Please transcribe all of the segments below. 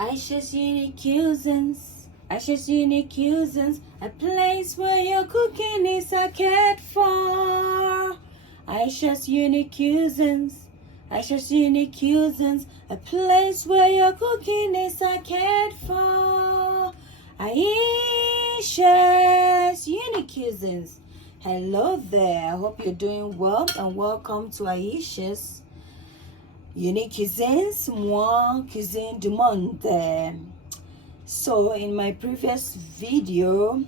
Ayesha's Unique Cuisines, Ayesha's Unique Cuisines, a place where your cooking is cared for. Ayesha's Unique Cuisines, Ayesha's Unique Cuisines, a place where your cooking is cared for. Ayesha's Unique Cuisines. Hello there, I hope you're doing well and welcome to Ayesha's Unique Cuisines, moi cuisine du monde. So in my previous video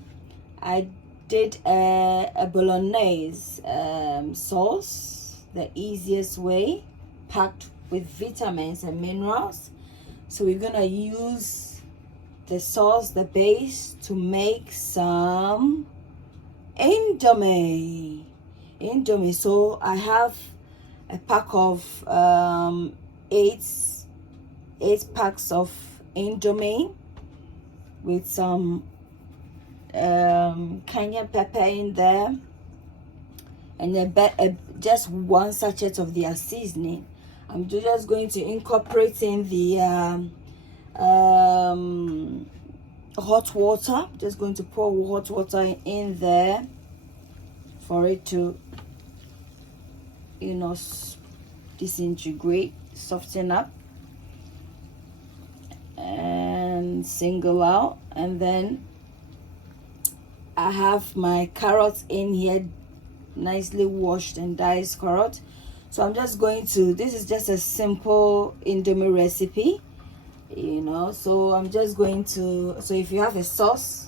I did a Bolognaise sauce, the easiest way, packed with vitamins and minerals. So we're gonna use the sauce, the base, to make some Indomie. So I have a pack of eight packs of Indomie with some cayenne pepper in there, and just one sachet of their seasoning. I'm just going to incorporate in the hot water. Just going to pour hot water in there for it to, disintegrate, soften up and single out. And then I have my carrots in here, nicely washed and diced carrot. So I'm just going to, this is just a simple Indomie recipe, so I'm just going to, so if you have a sauce,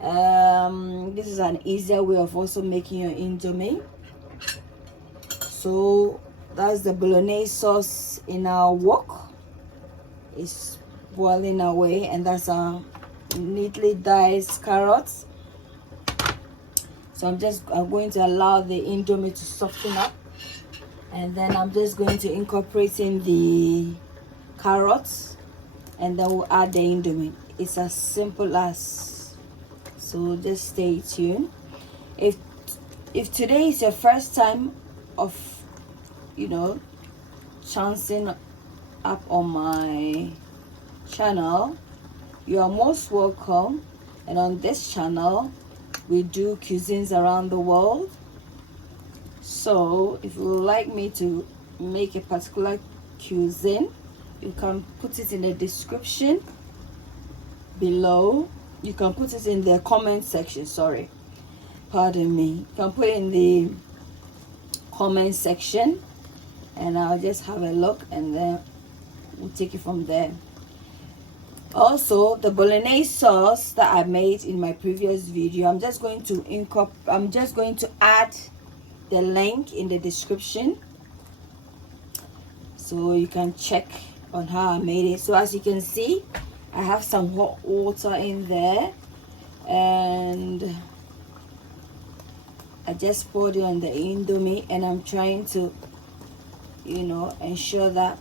this is an easier way of also making your Indomie. So that's the Bolognaise sauce in our wok. It's boiling away, and that's our neatly diced carrots. So I'm going to allow the Indomie to soften up, and then I'm just going to incorporate in the carrots, and then we'll add the Indomie. It's as simple as, so just stay tuned. If today is your first time of chancing up on my channel, you are most welcome. And on this channel we do cuisines around the world. So if you would like me to make a particular cuisine, you can put it in the description below. You can put it in the comment section, pardon me. You can put it in the comment section and I'll just have a look, and then we'll take it from there. Also, the Bolognaise sauce that I made in my previous video, I'm just going to add the link in the description so you can check on how I made it. So as you can see, I have some hot water in there, and I just poured it on the Indomie, and I'm trying to ensure that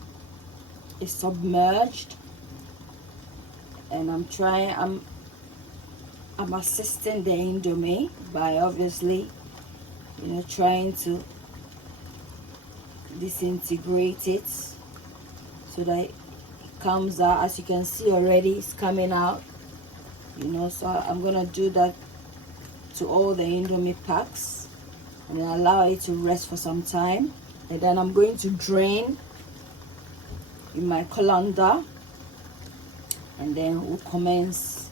it's submerged, and I'm assisting the Indomie by obviously trying to disintegrate it so that it comes out. As you can see already, it's coming out, so I'm gonna do that to all the Indomie packs and then allow it to rest for some time, and then I'm going to drain in my colander, and then we'll commence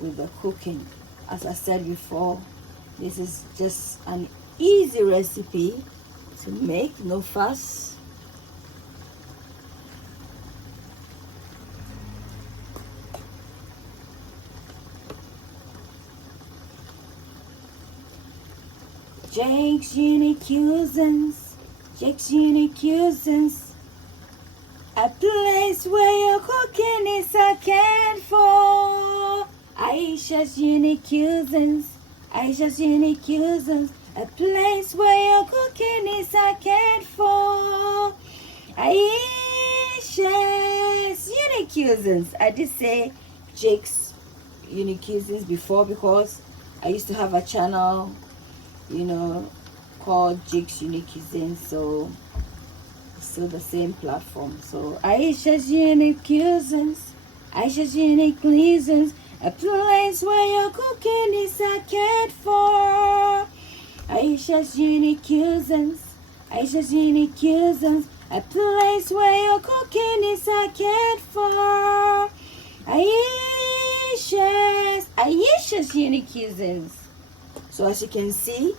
with the cooking. As I said before, this is just an easy recipe to make, no fuss. Jake's Unique Cuisines, Jake's Unique Cuisines, a place where your cooking is cared for. Ayesha's Unique Cuisines, Ayesha's Unique Cuisines, a place where your cooking is cared for. Ayesha's Unique Cuisines. I did say Jake's Unique Cuisines before because I used to have a channel called Jake's Unique Cuisines, so it's still the same platform. So Ayesha's Unique Cuisines, Ayesha's Unique Cuisines, a place where your cooking is cared for. Ayesha's Unique Cuisines, Ayesha's Unique Cuisines, a place where your cooking is cared for. Ayesha's Unique Cuisines. So as you can see,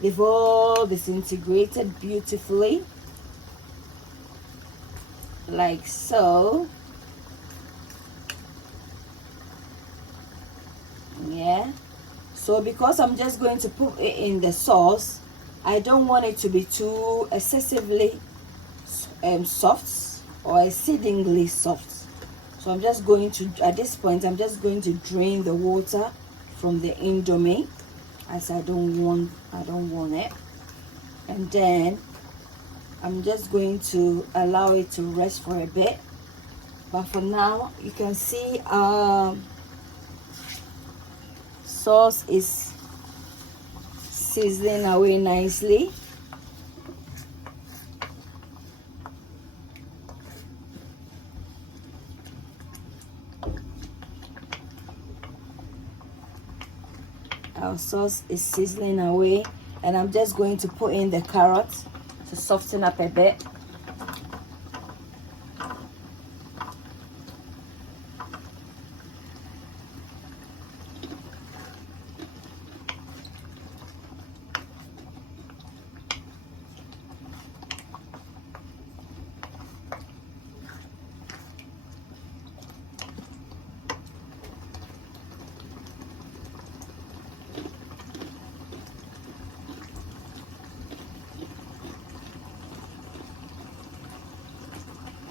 they've all disintegrated beautifully, like so. Yeah, so because I'm just going to put it in the sauce, I don't want it to be too excessively soft or exceedingly soft. So I'm just going to, at this point, I'm just going to drain the water from the Indomie, as I don't want it. And then I'm just going to allow it to rest for a bit. But for now, you can see sauce is sizzling away nicely. Our sauce is sizzling away, and I'm just going to put in the carrots to soften up a bit.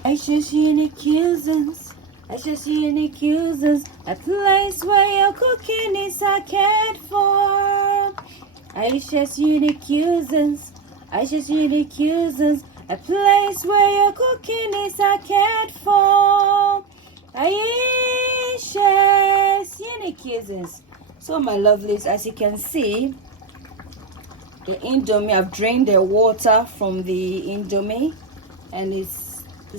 Ayesha's Unique Cuisines, Ayesha's Unique Cuisines, a place where your cooking is cared for. Ayesha's Unique Cuisines, Ayesha's Unique Cuisines, a place where your cooking is cared for. Ayesha's Unique Cuisines. So my lovelies, as you can see, the Indomie, I've drained the water from the Indomie, and this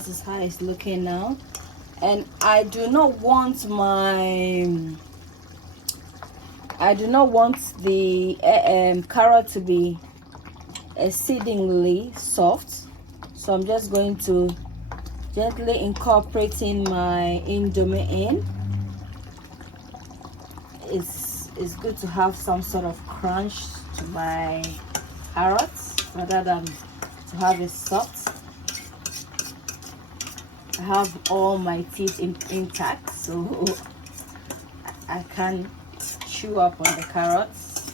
is how it's looking now. And I do not want the carrot to be exceedingly soft, so I'm just going to gently incorporating my Indomie in. It's good to have some sort of crunch to my carrots rather than to have it soft. I have all my teeth intact, so I can chew up on the carrots.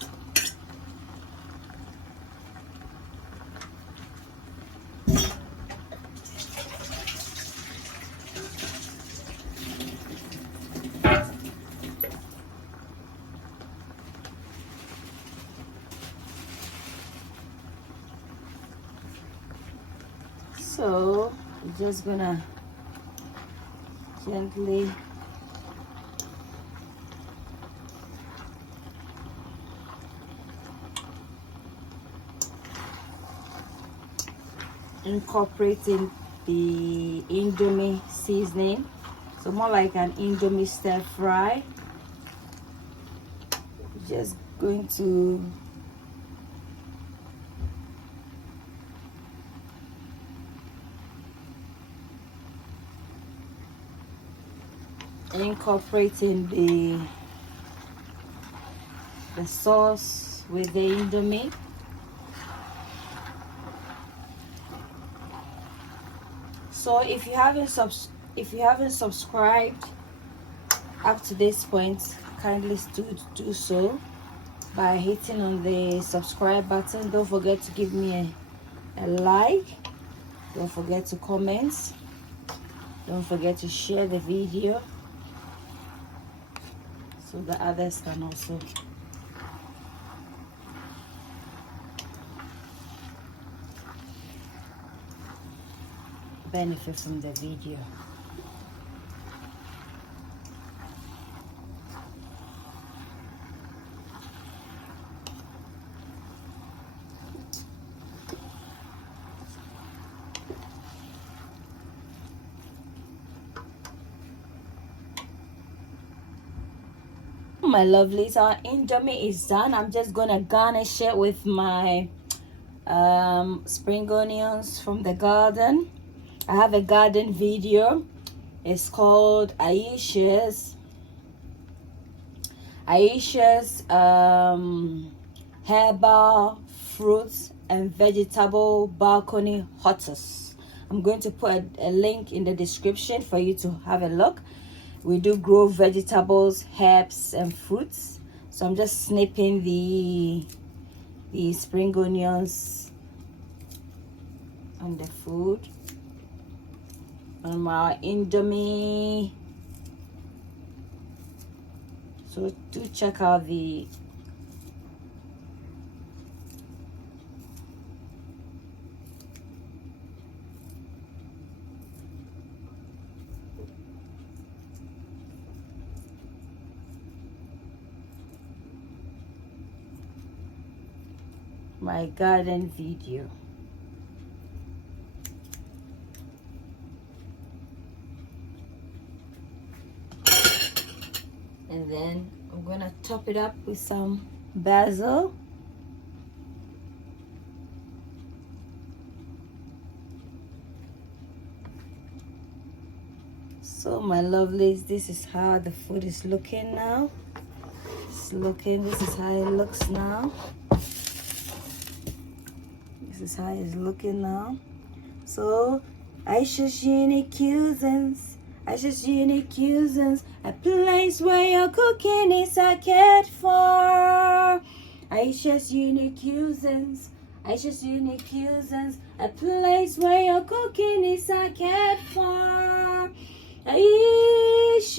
So I'm just gonna gently incorporating the Indomie seasoning, so more like an Indomie stir fry. Just going to incorporating the sauce with the Indomie. So if you haven't subscribed up to this point, kindly do so by hitting on the subscribe button. Don't forget to give me a like. Don't forget to comment. Don't forget to share the video so that others can also benefit from the video. my lovelies, our indomie is done. I'm just gonna garnish it with my spring onions from the garden. I have a garden video. It's called Ayesha's herbal fruits and vegetable balcony hottest. I'm going to put a link in the description for you to have a look. We do grow vegetables, herbs, and fruits. So I'm just snipping the spring onions on the food. On my indomie. So do check out the my garden video. And then I'm gonna top it up with some basil. So my lovelies, this is how the food is looking now. This is how it looks now. This is how it's looking now. So Ayesha's Unique Cuisines. Ayesha's Unique Cuisines, a place where your cooking is cared for. Ayesha's Unique Cuisines. Ayesha's Unique Cuisines, a place where your cooking is cared for. Ayesha's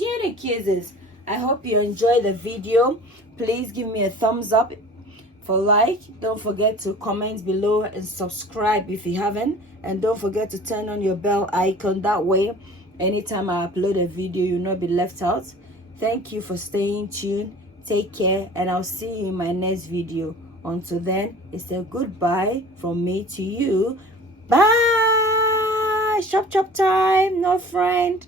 Unique Cuisines. I hope you enjoy the video. Please give me a thumbs up for like. Don't forget to comment below and subscribe if you haven't. And don't forget to turn on your bell icon. That way, anytime I upload a video, you'll not be left out. Thank you for staying tuned. Take care, and I'll see you in my next video. Until then, it's a goodbye from me to you. Bye. Chop chop time, no friend.